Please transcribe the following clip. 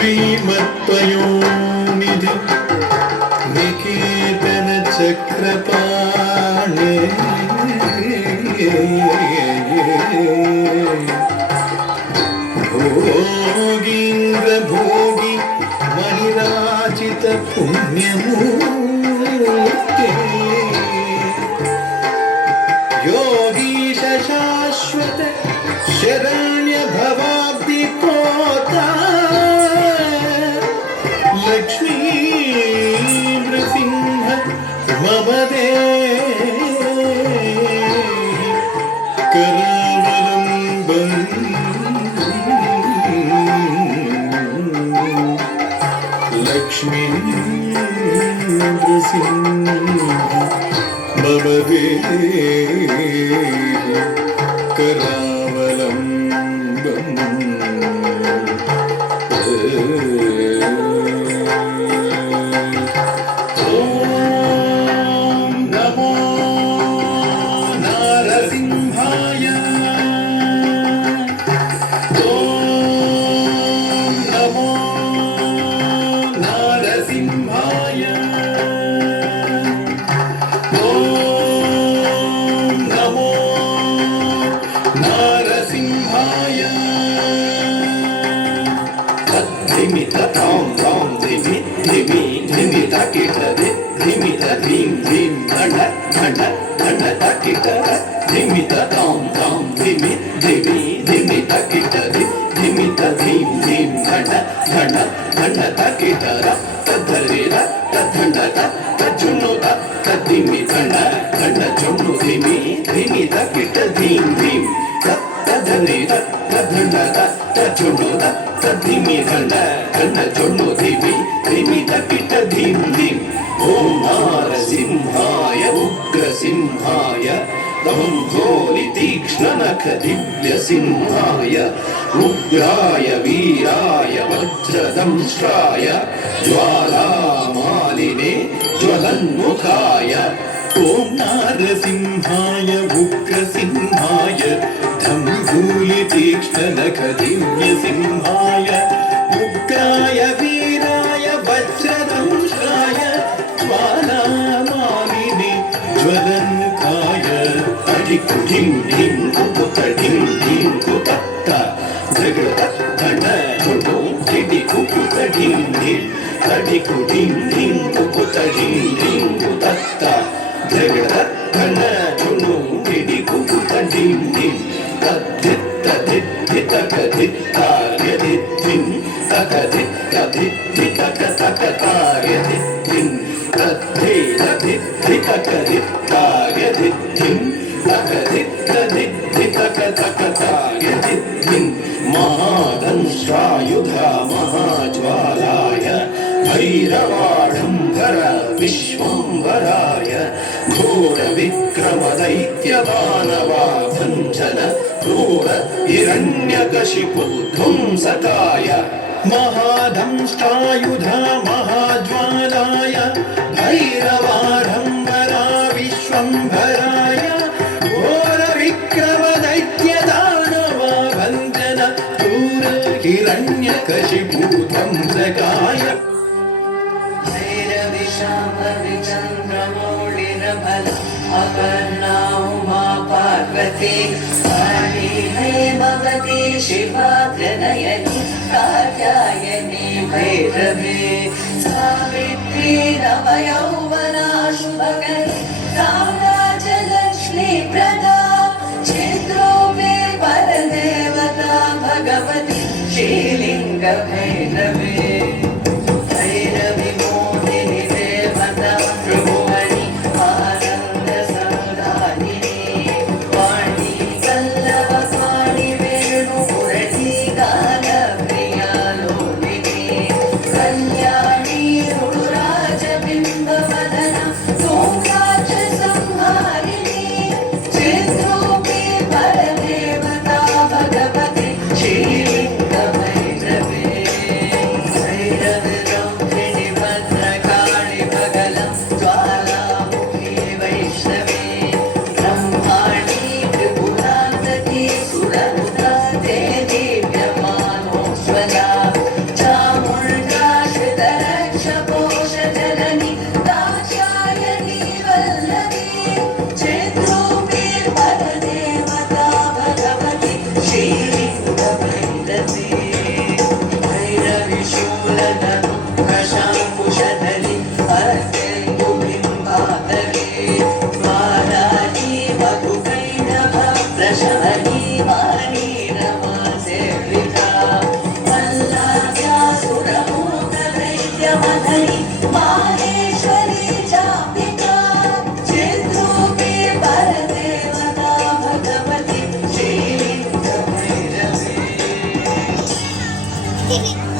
श्रीमत्पयोनिधि निकेतन चक्रपाणे भोगीन्द्र भोगी मणिराजित पुण्यमूर्ते योगीश शाश्वत शरण्य भवाब्धि पोता लक्ष्मी नृसिंह मम करावलम्बम् लक्ष्मी नृसिंह मम करावलम्बम् ओम नारसिंहाय उग्रसिंहाय दम्भोलि तीक्ष्णनख दिव्यसिंहाय उग्राय वीराय वज्रदंष्ट्राय ज्वालामालिने ज्वलन्मुखाय ओम नारसिंहाय उग्रसिंहाय दम्भोलि तीक्ष्णनख दिव्यसिंहाय उग्राय वीराय वज्रदंष्ट्राय ज्वालामालिने ज्वलन्मुखाय अडिकु ढिं ढिं कुकुत ढिं ढिं कुतत्त जगत धन झुडु ढिडि कुकुत ढिं ढिं अडिकु ढिं ढिं कुकुत ढिं ढिं कुतत्त जगत धन झुडु ढिडि कुकुत ढिं ढिं तद्धित्त धित्त कधित्तार्य धित्तिं तकधित्त धित्तितक तकतार्य धित्तिं तद्धे तद्धित्तितकधित्तार्य धित्तिं तकधित्त धित्तितक तकतार्य धित्तिं महादंष्ट्रायुधा महाज्वालाय भैरवाडम्बर विश्वम्भराय घोरविक्रमदैत्यदानवाभञ्जन क्रूर हिरण्यकशिपुध्वंसकाय महादंष्ट्रायुधा महाज्वालाय भैरवाडम्बरा विश्वम्भराय घोरविक्रमदैत्यदानवाभञ्जन क्रूर हिरण्यकशिपुध्वंसकाय भैरविशाम्भविचन्द्रमौळिरफल अपर्णा उमा पार्वती काली भगवती शिवाग्रनयनी कात्यायनी भैरवी सावित्री नवयौवना शुभकरी साम्राज्यलक्ष्मी प्रदा चिद्रूपी परदेवता भगवती श्रीलिङ्ग भैरवी ಟಿವಿ